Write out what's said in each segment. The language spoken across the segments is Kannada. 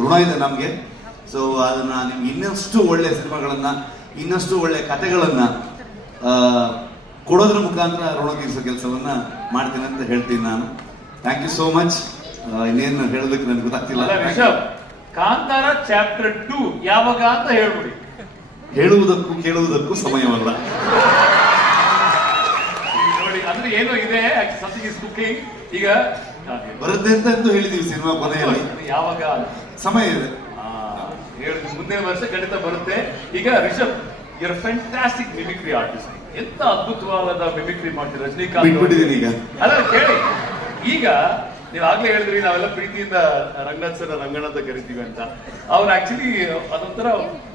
ಋಣ ಇದೆ ನಮಗೆ. ಸೊ ಅದನ್ನ ನಿಮ್ಗೆ ಇನ್ನಷ್ಟು ಒಳ್ಳೆ ಸಿನಿಮಾಗಳನ್ನ, ಇನ್ನಷ್ಟು ಒಳ್ಳೆ ಕಥೆಗಳನ್ನ ಕೊಡೋದ್ರ ಮುಖಾಂತರ ಋಣ ತೀರಿಸೋ ಕೆಲಸವನ್ನ ಮಾಡ್ತೀನಿ ಅಂತ ಹೇಳ್ತೀನಿ ನಾನು. Thank you so much. ಇನ್ನೇನು ಹೇಳೋದಕ್ಕೆ ನನಗೆ ಗೊತ್ತಾಗ್ತಿಲ್ಲ. ಕಾಂತಾರ ಚಾಪ್ಟರ್ 2 ಯಾವಾಗ ಅಂತ ಹೇಳ್ಬಿಡಿ. ಹೇಳುವುದಕ್ಕೂ ಕೇಳುವುದಕ್ಕೂ ಸಮಯವಲ್ಲ. ನೋಡಿ ಅಂದ್ರೆ ಏನೋ ಇದೆ, ಸಮಥಿಂಗ್ ಇಸ್ ಕುಕಿಂಗ್. ಈಗ ಬರುತ್ತೆ ಅಂತ ಹೇಳಿದೀವಿ ಸಿನಿಮಾ ಕೊನೆಯಲ್ಲಿ. ಯಾವಾಗ ಸಮಯ ಇದೆ, ಮುಂದಿನ ವರ್ಷ ಖಂಡಿತ ಬರುತ್ತೆ. ಈಗ Rishab, your fantastic mimicry artist. ಎಂತ ಅದ್ಭುತವಾದ ಮಿಮಿಕ್ರಿ ಮಾಡ್ತೀರಿ ರಜನಿಕಾಂತ್. ಬಿಟ್ಬಿಟ್ಟಿದ್ದೀನಿ ಈಗ. ಅಲ್ಲ ಕೇಳಿ, ಈಗ ನೀವು ಆಗ್ಲೇ ಹೇಳಿದ್ರಿ ನಾವೆಲ್ಲ ಪ್ರೀತಿಯಿಂದ ರಂಗನಾಥ್ ಸರ್ ರಂಗಣ್ಣ ಅಂತ ಕರಿತೀವಿ ಅಂತ. ಅವ್ರು ಆಕ್ಚುಲಿ ಅದೊಂಥರ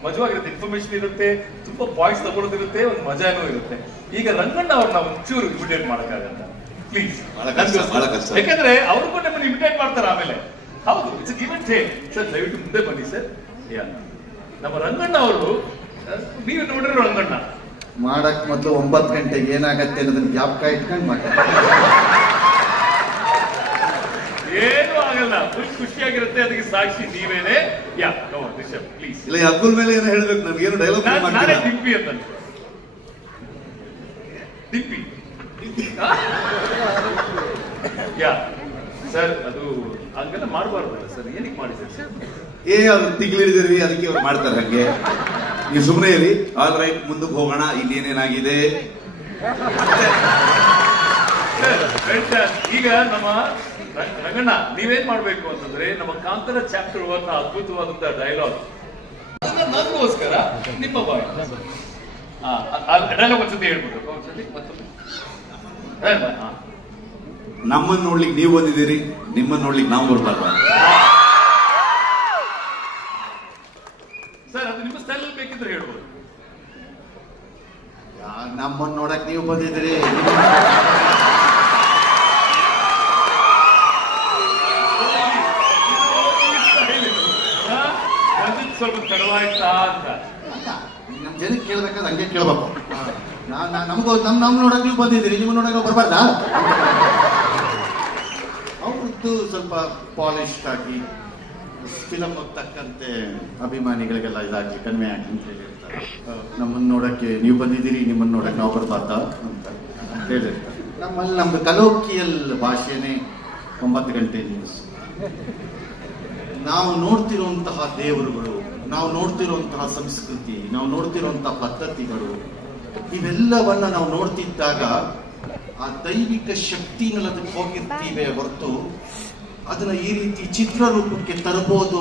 ಮಜವಾಗಿರುತ್ತೆ, ಇನ್ಫಾರ್ಮೇಶನ್ ಇರುತ್ತೆ, ತುಂಬಾ ಪಾಯಿಂಟ್ಸ್ ತಗೊಳ್ಳೋದಿರುತ್ತೆ, ಒಂದು ಮಜಾನೂ ಇರುತ್ತೆ. ಈಗ ರಂಗಣ್ಣ ಅವ್ರನ್ನ ಒಂಚೂರು ಇಮಿಟೇಟ್ ಮಾಡಕ್ಕಾಗತ್ತ ಪ್ಲೀಸ್? ಯಾಕಂದ್ರೆ ಅವ್ರಿಗೂ ನಮ್ಮನ್ನು ಇಮಿಟೇಟ್ ಮಾಡ್ತಾರೆ ಆಮೇಲೆ. ಹೌದು, it's give and take. Sir ದಯವಿಟ್ಟು ಮುಂದೆ ಬನ್ನಿ ಸರ್. ನಮ್ಮ ರಂಗಣ್ಣ ಅವರು, ನೀವು ನೋಡಿರೋ ರಂಗಣ್ಣ ಮಾಡಕ್ ಮೊದಲು 9 ಗಂಟೆಗೆ ಏನಾಗತ್ತೆ ಅನ್ನೋದನ್ನ ಜ್ಞಾಪಕ ಇಟ್ಕೊಂಡು ಮಾಡ್ತಾರೆ. ಏನು ಆಗಲ್ಲ, ಫುಲ್ ಖುಷಿಯಾಗಿರುತ್ತೆ. ಅದಕ್ಕೆ ಸಾಕ್ಷಿ ನೀವೇನೆ. ಯಾ ನೋ ರಿಷಬ್ ಪ್ಲೀಸ್. ಇಲ್ಲ, ಅಬ್ದುಲ್ ಮೇಲೆ ಏನೋ ಹೇಳ್ಬೇಕು, ನಮ್ಗೆ ಏನು ಡೈಲಾಗ್ ನಾನೇ ಡಿಂಪಿ ಅಂತ. ಡಿಂಪಿ ಯಾ ಸರ್, ಅದು ಹಂಗೆಲ್ಲ ಮಾಡಬಾರ್ದಲ್ಲ ಸರ್. ಏನಕ್ಕೆ ಮಾಡಿ ಸರ್? ಅವ್ರು ತಿಂಗಳಿದ್ದೀರಿ, ಅದಕ್ಕೆ ಅವ್ರು ಮಾಡ್ತಾರೆ ಹಂಗೆ. ನೀವು ಸುಮ್ಮನೆ ಇರಿ. ಆಲ್ ರೈಟ್, ಮುಂದಕ್ಕೆ ಹೋಗೋಣ. ಇನ್ನೇನೇನಾಗಿದೆ ಈಗ ನಮ್ಮ ರಂಗಣ್ಣ ನೀವೇನ್ ಮಾಡ್ಬೇಕು ಅಂತಂದ್ರೆ, ನಮ್ಮ ಕಾಂತಾರ ಚಾಪ್ಟರ್ 1 ಅದ್ಭುತವಾದಂತಹ ಡೈಲಾಗ್ ನನಗೋಸ್ಕರ ನಿಮ್ಮ ಬಾಯ್ ಡೈಲಾಗ್ ಒಂದ್ಸತಿ ಹೇಳ್ಬಿಟ್ಟು ಒಂದ್ಸತಿ ಮತ್ತೊಮ್ಮೆ. ನಮ್ಮನ್ನ ನೋಡ್ಲಿಕ್ಕೆ ನೀವು ಬಂದಿದ್ದೀರಿ, ನಿಮ್ಮನ್ನ ನೋಡ್ಲಿಕ್ಕೆ ನಾವು ಬರ್ಬಾರ್ದು. ಸರ್ ಅದು ನಿಮ್ಮ ಸ್ಟೈಲ್ ಬೇಕಿದ್ರೆ ಹೇಳ್ಬೋದು. ನಮ್ಮನ್ನ ನೋಡಕ್ ನೀವು ಬಂದಿದ್ದೀರಿ. ಸ್ವಲ್ಪ ತಡವಾಯ್ತಾ ಅಂತ ನಮ್ ಜನಕ್ಕೆ ಕೇಳ್ಬೇಕಾದ್ರೆ ಹಂಗೆ ಕೇಳ್ಬೇಕು. ನಮ್ಗೂ ನಮ್ ನೋಡಕ್ ನೀವು ಬಂದಿದ್ದೀರಿ, ನಿಮ್ಮ ನೋಡಕ್ ಬರ್ಬಾರ್ದಾ? ಅವ್ರದ್ದು ಸ್ವಲ್ಪ ಪಾಲಿಶ್ ಆಗಿ ಫಿಲಮ್ ತಕ್ಕಂತೆ ಅಭಿಮಾನಿಗಳಿಗೆಲ್ಲ ಇದಾಗಿ ಕಡಿಮೆ ಆಗಿ ಅಂತ ಹೇಳಿರ್ತಾರೆ. ನಮ್ಮನ್ನು ನೋಡಕ್ಕೆ ನೀವು ಬಂದಿದ್ದೀರಿ, ನಿಮ್ಮನ್ನು ನೋಡಕ್ಕೆ ನಾವು ಬರ್ಬಾರ್ದಾ ಅಂತ ಹೇಳಿರ್ತಾರೆ. ನಮ್ಮದು ಕಲೋಕಿಯಲ್ ಭಾಷೆನೇ 9 ಗಂಟೆ ನ್ಯೂಸ್. ನಾವು ನೋಡ್ತಿರುವಂತಹ ದೇವರುಗಳು, ನಾವು ನೋಡ್ತಿರುವಂತಹ ಸಂಸ್ಕೃತಿ, ನಾವು ನೋಡ್ತಿರುವಂತಹ ಪದ್ಧತಿಗಳು, ಇವೆಲ್ಲವನ್ನ ನಾವು ನೋಡ್ತಿದ್ದಾಗ ಆ ದೈವಿಕ ಶಕ್ತಿನಲ್ಲಿ ಅದಕ್ಕೆ ಹೋಗಿರ್ತೀವಿ ಹೊರತು ಅದನ್ನ ಈ ರೀತಿ ಚಿತ್ರರೂಪಕ್ಕೆ ತರಬಹುದು